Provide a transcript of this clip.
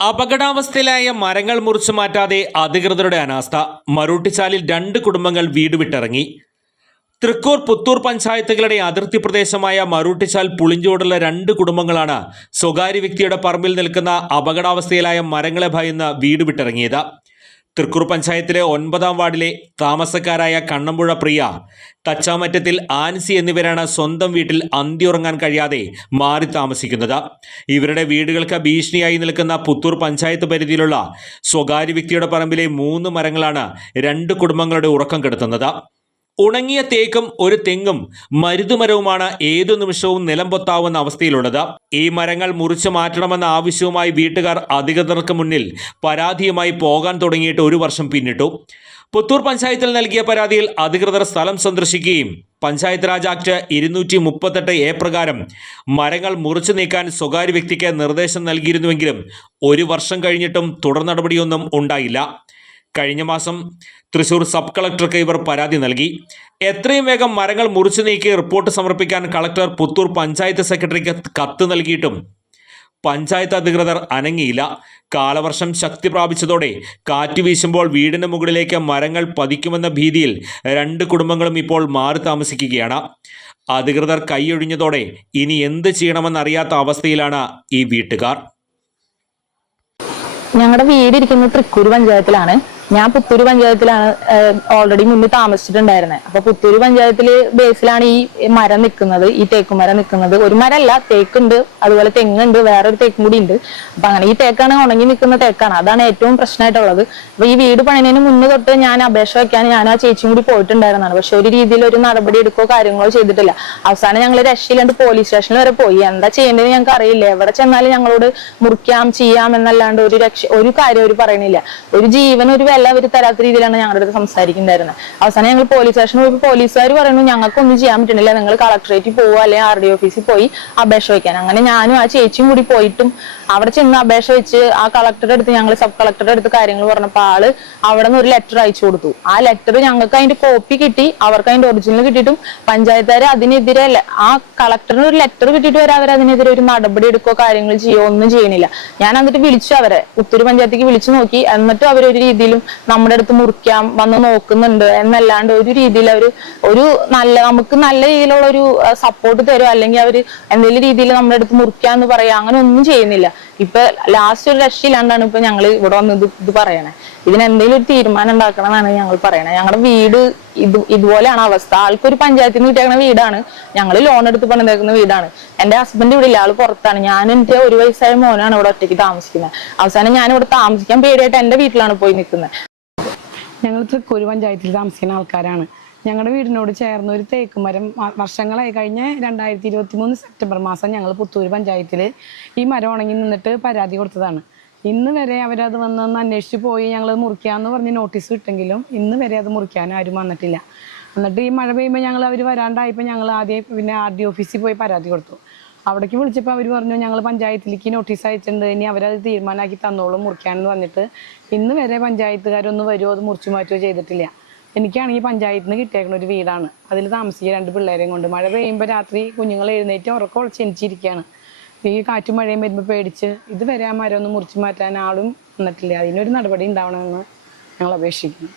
അപകടാവസ്ഥയിലായ മരങ്ങൾ മുറിച്ചു മാറ്റാതെ അധികൃതരുടെ അനാസ്ഥ. മരൂട്ടിച്ചാലിൽ 2 കുടുംബങ്ങൾ വീട് വിട്ടിറങ്ങി. തൃക്കൂർ, പുത്തൂർ പഞ്ചായത്തുകളുടെ അതിർത്തി പ്രദേശമായ മരൂട്ടിച്ചാൽ പുളിഞ്ചോടുള്ള 2 കുടുംബങ്ങളാണ് സ്വകാര്യ വ്യക്തിയുടെ പറമ്പിൽ നിൽക്കുന്ന അപകടാവസ്ഥയിലായ മരങ്ങളെ ഭയന്ന് വീട് വിട്ടിറങ്ങിയത്. തൃക്കൂർ പഞ്ചായത്തിലെ 9-ാം വാർഡിലെ താമസക്കാരായ കണ്ണമ്പുഴ പ്രിയ, തച്ചാമറ്റത്തിൽ ആൻസി എന്നിവരാണ് സ്വന്തം വീട്ടിൽ അന്തിയുറങ്ങാൻ കഴിയാതെ മാറി താമസിക്കുന്നത്. ഇവരുടെ വീടുകൾക്ക് ഭീഷണിയായി നിൽക്കുന്ന പുത്തൂർ പഞ്ചായത്ത് പരിധിയിലുള്ള സ്വകാര്യ വ്യക്തിയുടെ പറമ്പിലെ 3 മരങ്ങളാണ് 2 കുടുംബങ്ങളുടെ ഉറക്കം കെടുത്തുന്നത്. ഉണങ്ങിയ തേക്കും ഒരു തെങ്ങും മരുതുമരവുമാണ് ഏതു നിമിഷവും നിലം പൊത്താവുന്ന അവസ്ഥയിലുള്ളത്. ഈ മരങ്ങൾ മുറിച്ചു മാറ്റണമെന്ന ആവശ്യവുമായി വീട്ടുകാർ അധികൃതർക്ക് മുന്നിൽ പരാതിയുമായി പോകാൻ തുടങ്ങിയിട്ട് 1 വർഷം പിന്നിട്ടു. പുത്തൂർ പഞ്ചായത്തിൽ നൽകിയ പരാതിയിൽ അധികൃതർ സ്ഥലം സന്ദർശിക്കുകയും പഞ്ചായത്ത് രാജ് ആക്ട് 238A പ്രകാരം മരങ്ങൾ മുറിച്ചു നീക്കാൻ സ്വകാര്യ വ്യക്തിക്ക് നിർദ്ദേശം നൽകിയിരുന്നുവെങ്കിലും 1 വർഷം കഴിഞ്ഞിട്ടും തുടർ നടപടിയൊന്നും ഉണ്ടായില്ല. കഴിഞ്ഞ മാസം തൃശൂർ സബ് കളക്ടർക്ക് ഇവർ പരാതി നൽകി. എത്രയും വേഗം മരങ്ങൾ മുറിച്ചു നീക്കി റിപ്പോർട്ട് സമർപ്പിക്കാൻ കളക്ടർ പുത്തൂർ പഞ്ചായത്ത് സെക്രട്ടറിക്ക് കത്ത് നൽകിയിട്ടും പഞ്ചായത്ത് അധികൃതർ അനങ്ങിയില്ല. കാലവർഷം ശക്തി പ്രാപിച്ചതോടെ കാറ്റ് വീശുമ്പോൾ വീടിന് മുകളിലേക്ക് മരങ്ങൾ പതിക്കുമെന്ന ഭീതിയിൽ 2 കുടുംബങ്ങളും ഇപ്പോൾ മാറി താമസിക്കുകയാണ്. അധികൃതർ കൈയൊഴിഞ്ഞതോടെ ഇനി എന്ത് ചെയ്യണമെന്നറിയാത്ത അവസ്ഥയിലാണ് ഈ വീട്ടുകാർ. ഞങ്ങളുടെ വീട് ഇരിക്കുന്നത് തൃക്കൂർ പഞ്ചായത്തിലാണ്. ഞാൻ പുത്തൂർ പഞ്ചായത്തിലാണ് ഓൾറെഡി മുന്നിൽ താമസിച്ചിട്ടുണ്ടായിരുന്നത്. അപ്പൊ പുത്തൂർ പഞ്ചായത്തില് ബേസിലാണ് ഈ മരം നിൽക്കുന്നത്, ഈ തേക്കുമരം നിൽക്കുന്നത്. ഒരു മരമല്ല, തേക്കുണ്ട്, അതുപോലെ തെങ്ങുണ്ട്, വേറൊരു തേക്കും കൂടി ഉണ്ട്. അപ്പൊ അങ്ങനെ ഈ തേക്കാണ് ഉണങ്ങി നിൽക്കുന്ന തേക്കാണ്. അതാണ് ഏറ്റവും പ്രശ്നമായിട്ടുള്ളത്. അപ്പൊ ഈ വീട് പണിതിന് മുന്നേ തൊട്ട് ഞാൻ അപേക്ഷ വയ്ക്കാൻ ഞാൻ ആ ചേച്ചിയും കൂടി പോയിട്ടുണ്ടായിരുന്നതാണ്. പക്ഷെ ഒരു രീതിയിൽ ഒരു നടപടി എടുക്കോ കാര്യങ്ങളോ ചെയ്തിട്ടില്ല. അവസാനം ഞങ്ങൾ രക്ഷയില്ലാണ്ട് പോലീസ് സ്റ്റേഷനിൽ വരെ പോയി. എന്താ ചെയ്യേണ്ടത് ഞങ്ങൾക്ക് അറിയില്ല. എവിടെ ചെന്നാലും ഞങ്ങളോട് മുറിക്കാം ചെയ്യാം എന്നല്ലാണ്ട് ഒരു കാര്യം അവർ പറയണില്ല. ഒരു ജീവൻ ഒരു വില അവർ തരാത്ത രീതിയിലാണ് ഞങ്ങളുടെ അടുത്ത് സംസാരിക്കുന്നുണ്ടായിരുന്നത്. അവസാനം ഞങ്ങൾ പോലീസ് സ്റ്റേഷനിൽ പോയി പോലീസുകാർ പറയുന്നു ഞങ്ങൾക്കൊന്നും ചെയ്യാൻ പറ്റുന്നില്ല, നിങ്ങൾ കളക്ടറേറ്റിൽ പോവുക അല്ലെങ്കിൽ RDO ഓഫീസിൽ പോയി അപേക്ഷ വയ്ക്കാൻ. അങ്ങനെ ഞാനും ആ ചേച്ചിയും കൂടി പോയിട്ടും അവിടെ ചെന്ന് അപേക്ഷ വെച്ച് ആ കളക്ടറുടെ അടുത്ത് ഞങ്ങൾ സബ് കളക്ടറുടെ അടുത്ത് കാര്യങ്ങൾ പറഞ്ഞപ്പോൾ ആള് അവിടെ നിന്ന് ഒരു ലെറ്റർ അയച്ചു കൊടുത്തു. ആ ലെറ്റർ ഞങ്ങൾക്ക് അതിന്റെ കോപ്പി കിട്ടി, അവർക്ക് അതിന്റെ ഒറിജിനൽ കിട്ടിയിട്ടും പഞ്ചായത്തുകാർ അതിനെതിരെ ആ കളക്ടറിന് ഒരു ലെറ്റർ കിട്ടിയിട്ട് വരെ അവർ അതിനെതിരെ ഒരു നടപടി എടുക്കോ കാര്യങ്ങൾ ചെയ്യോ ഒന്നും ചെയ്യണില്ല. ഞാൻ എന്നിട്ട് വിളിച്ചു അവരെ പുത്തൂർ പഞ്ചായത്തേക്ക് വിളിച്ചു നോക്കി. എന്നിട്ടും അവരൊരു രീതിയിലും നമ്മുടെ അടുത്ത് മുറിക്കാം വന്ന് നോക്കുന്നുണ്ട് എന്നല്ലാണ്ട് ഒരു രീതിയിൽ അവർ നമുക്ക് നല്ല രീതിയിലുള്ള ഒരു സപ്പോർട്ട് തരും അല്ലെങ്കിൽ അവർ എന്തെങ്കിലും രീതിയിൽ നമ്മുടെ അടുത്ത് മുറിക്കാന്ന് പറയാ അങ്ങനെ ഒന്നും ചെയ്യുന്നില്ല. ഇപ്പൊ ലാസ്റ്റ് ഒരു രക്ഷയില്ലാണ്ടാണ് ഇപ്പൊ ഞങ്ങൾ ഇവിടെ വന്ന് ഇത് പറയണേ. ഇതിനെന്തെങ്കിലും ഒരു തീരുമാനം ഉണ്ടാക്കണം എന്നാണ് ഞങ്ങൾ പറയണത്. ഞങ്ങളുടെ വീട് ഇതുപോലെയാണ് അവസ്ഥ. ആൾക്കൊരു പഞ്ചായത്തിൽ നിന്ന് കിട്ടിയ വീടാണ്, ഞങ്ങൾ ലോൺ എടുത്ത് പണിതേക്കുന്ന വീടാണ്. എന്റെ ഹസ്ബൻഡ് ഇവിടെ ഇല്ല, ആള് പുറത്താണ്. ഞാൻ എന്റെ 1 വയസ്സായ മോനാണ് ഇവിടെ ഒറ്റയ്ക്ക് താമസിക്കുന്നത്. അവസാനം ഞാൻ ഇവിടെ താമസിക്കാൻ പേടിയായിട്ട് എന്റെ വീട്ടിലാണ് പോയി നിൽക്കുന്നത്. ഞങ്ങൾ തൃക്കൂർ പഞ്ചായത്തിൽ താമസിക്കുന്ന ആൾക്കാരാണ്. ഞങ്ങളുടെ വീടിനോട് ചേർന്ന് ഒരു തേക്കുമരം വർഷങ്ങളായി കഴിഞ്ഞ 2023 സെപ്റ്റംബർ മാസം ഞങ്ങൾ പുത്തൂർ പഞ്ചായത്തിൽ ഈ മരം ഉണങ്ങി നിന്നിട്ട് പരാതി കൊടുത്തതാണ്. ഇന്ന് വരെ അവരത് വന്നൊന്ന് അന്വേഷിച്ച് പോയി ഞങ്ങൾ മുറിക്കാമെന്ന് പറഞ്ഞ് നോട്ടീസ് വിട്ടെങ്കിലും ഇന്ന് വരെ അത് മുറിക്കാനും ആരും വന്നിട്ടില്ല. എന്നിട്ട് ഈ മഴ പെയ്യുമ്പോൾ അവർ വരാണ്ടായപ്പോൾ ഞങ്ങൾ ആദ്യം പിന്നെ RDO ഓഫീസിൽ പോയി പരാതി കൊടുത്തു. അവിടേക്ക് വിളിച്ചപ്പോൾ അവർ പറഞ്ഞു ഞങ്ങൾ പഞ്ചായത്തിലേക്ക് നോട്ടീസ് അയച്ചിട്ടുണ്ട്, ഇനി അവരത് തീരുമാനമാക്കി തന്നോളും മുറിക്കാനെന്ന് പറഞ്ഞിട്ട് ഇന്ന് വരെ പഞ്ചായത്തുകാരൊന്ന് വരുമോ അത് മുറിച്ചു മാറ്റുകയോ ചെയ്തിട്ടില്ല. എനിക്കാണെങ്കിൽ പഞ്ചായത്തിൽ നിന്ന് കിട്ടിയേക്കുന്ന ഒരു വീടാണ്, അതിൽ താമസിക്കുക 2 പിള്ളേരെയും കൊണ്ട്. മഴ പെയ്യുമ്പോൾ രാത്രി കുഞ്ഞുങ്ങൾ എഴുന്നേറ്റ് ഉറക്കം ഒളിച്ച് എനിച്ചിരിക്കുകയാണ്. ഈ കാറ്റും മഴയും വരുമ്പോൾ പേടിച്ച് ഇതുവരെ ആ മരം ഒന്ന് മുറിച്ചു മാറ്റാൻ ആളും വന്നിട്ടില്ല. അതിനൊരു നടപടി ഉണ്ടാവണമെന്ന് ഞങ്ങൾ അപേക്ഷിക്കുന്നു.